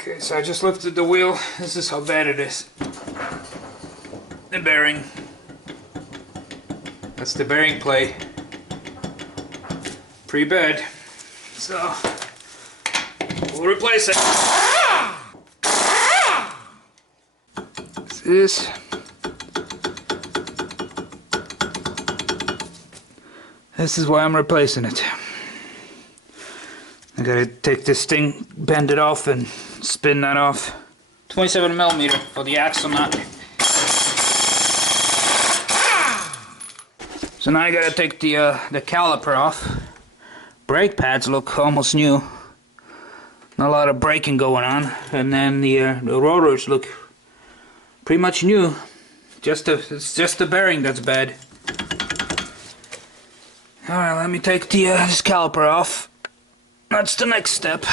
Okay, so I just lifted the wheel. This is how bad it is. The bearing. That's the bearing plate. Pretty bad. So we'll replace it. This. This is why I'm replacing it. I gotta take this thing, bend it off, and spin that off. 27mm for the axle nut. So now I gotta take the caliper off. Brake pads look almost new. Not a lot of braking going on, and then the rotors look pretty much new. It's just the bearing that's bad. All right, let me take this caliper off. That's the next step.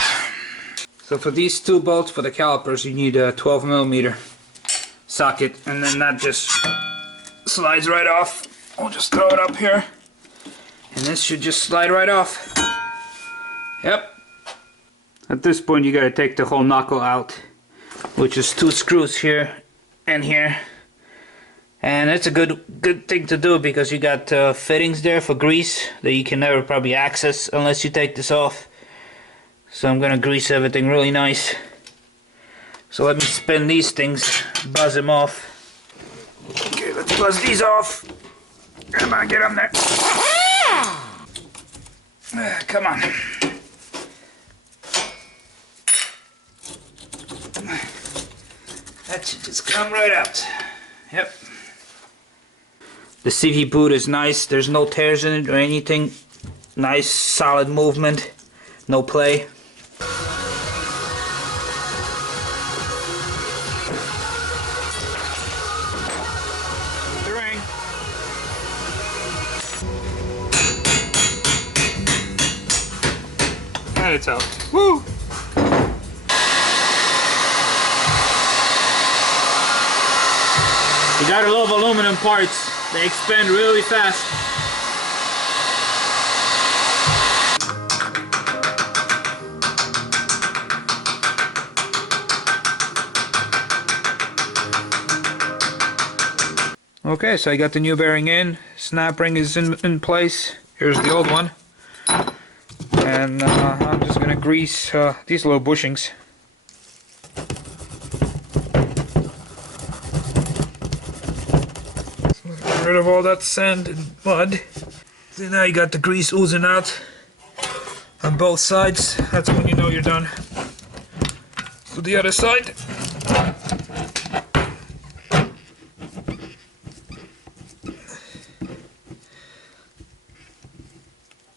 So for these two bolts for the calipers, you need a 12mm socket, and then that just slides right off. I'll just throw it up here, and this should just slide right off. Yep. At this point, you gotta take the whole knuckle out, which is 2 screws here and here. And it's a good thing to do because you got fittings there for grease that you can never probably access unless you take this off. So I'm gonna grease everything really nice. So let me spin these things, buzz them off. Okay, let's buzz these off. Come on, get on there. Come on. That should just come right out. Yep. The CV boot is nice. There's no tears in it or anything. Nice, solid movement. No play. The ring. And it's out. Woo! You gotta love aluminum parts. They expand really fast. Okay, so I got the new bearing in. Snap ring is in place. Here's the old one. And I'm just gonna grease these little bushings. Rid of all that sand and mud. So now you got the grease oozing out on both sides. That's when you know you're done. To the other side.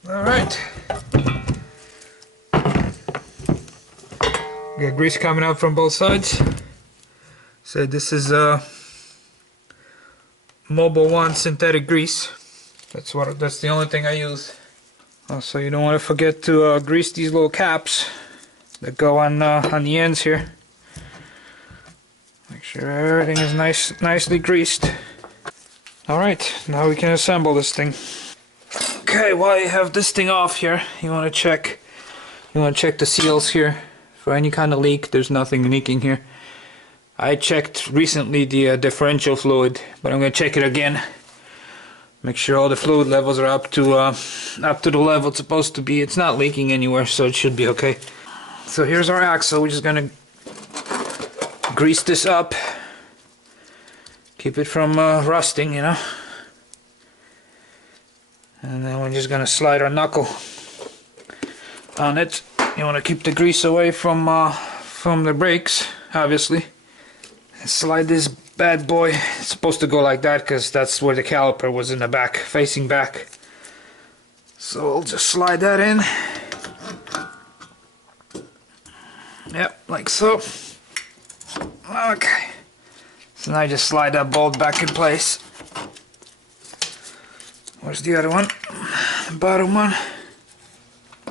Alright. Got grease coming out from both sides. So this is Mobile One synthetic grease. That's the only thing I use. Also, you don't want to forget to grease these little caps that go on the ends here. Make sure everything is nicely greased. All right, now we can assemble this thing. Okay, while you have this thing off here, you want to check the seals here for any kind of leak. There's nothing leaking here. I checked recently the differential fluid, but I'm going to check it again. Make sure all the fluid levels are up to the level it's supposed to be. It's not leaking anywhere, so it should be okay. So here's our axle. We're just going to grease this up. Keep it from rusting, you know. And then we're just going to slide our knuckle on it. You want to keep the grease away from the brakes, obviously. Slide this bad boy. It's supposed to go like that because that's where the caliper was, in the back, facing back. So I'll just slide that in. Yep, like so. Okay. So now I just slide that bolt back in place. Where's the other one? The bottom one.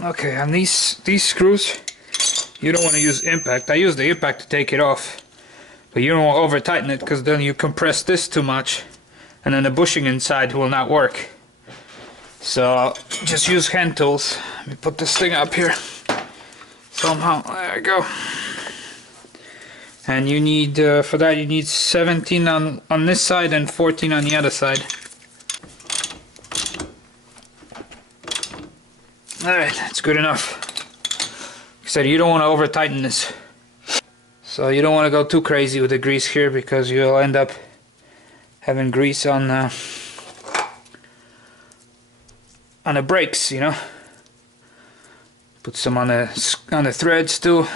Okay, and these screws, you don't want to use impact. I use the impact to take it off. But you don't want to over tighten it because then you compress this too much and then the bushing inside will not work. So just use hand tools. Let me put this thing up here somehow. There we go. And you need, for that you need 17 on this side and 14 on the other side. Alright, that's good enough. Like I said, you don't want to over tighten this. So you don't want to go too crazy with the grease here, because you'll end up having grease on the brakes, you know. Put some on the threads too.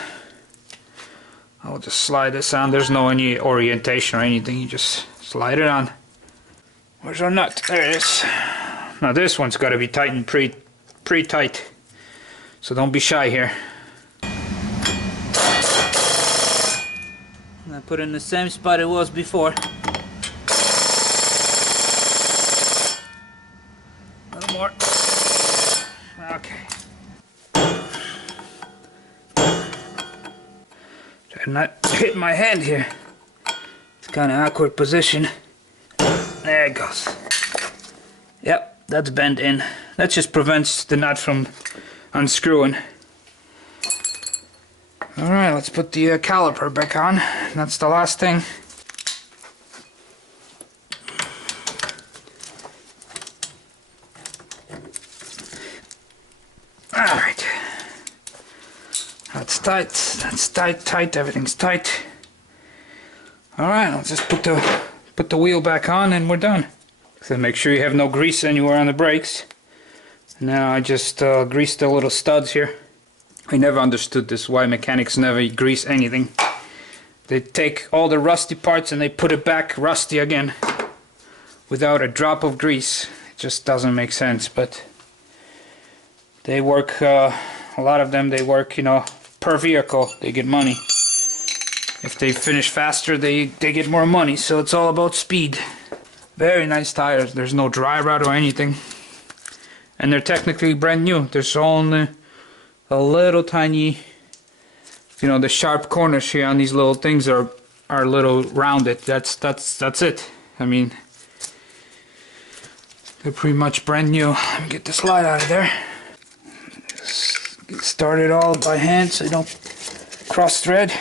I'll just slide this on. There's no any orientation or anything. You just slide it on. Where's our nut? There it is. Now this one's got to be tightened pretty tight. So don't be shy here. I put it in the same spot it was before. A little more. Okay. Try to not hit my hand here. It's kind of awkward position. There it goes. Yep, that's bent in. That just prevents the nut from unscrewing. Alright, let's put the caliper back on. That's the last thing. Alright. That's tight, everything's tight. Alright, let's just put the wheel back on and we're done. So make sure you have no grease anywhere on the brakes. Now I just greased the little studs here. I never understood this, why mechanics never grease anything. They take all the rusty parts and they put it back rusty again without a drop of grease. It just doesn't make sense, but they work, a lot of them, they work, you know, per vehicle. They get money. If they finish faster, they get more money, so it's all about speed. Very nice tires. There's no dry rot or anything. And they're technically brand new. There's only a little tiny, you know, the sharp corners here on these little things are a little rounded. That's it. I mean, they're pretty much brand new. Let me get this light out of there. Just get started all by hand so you don't cross thread.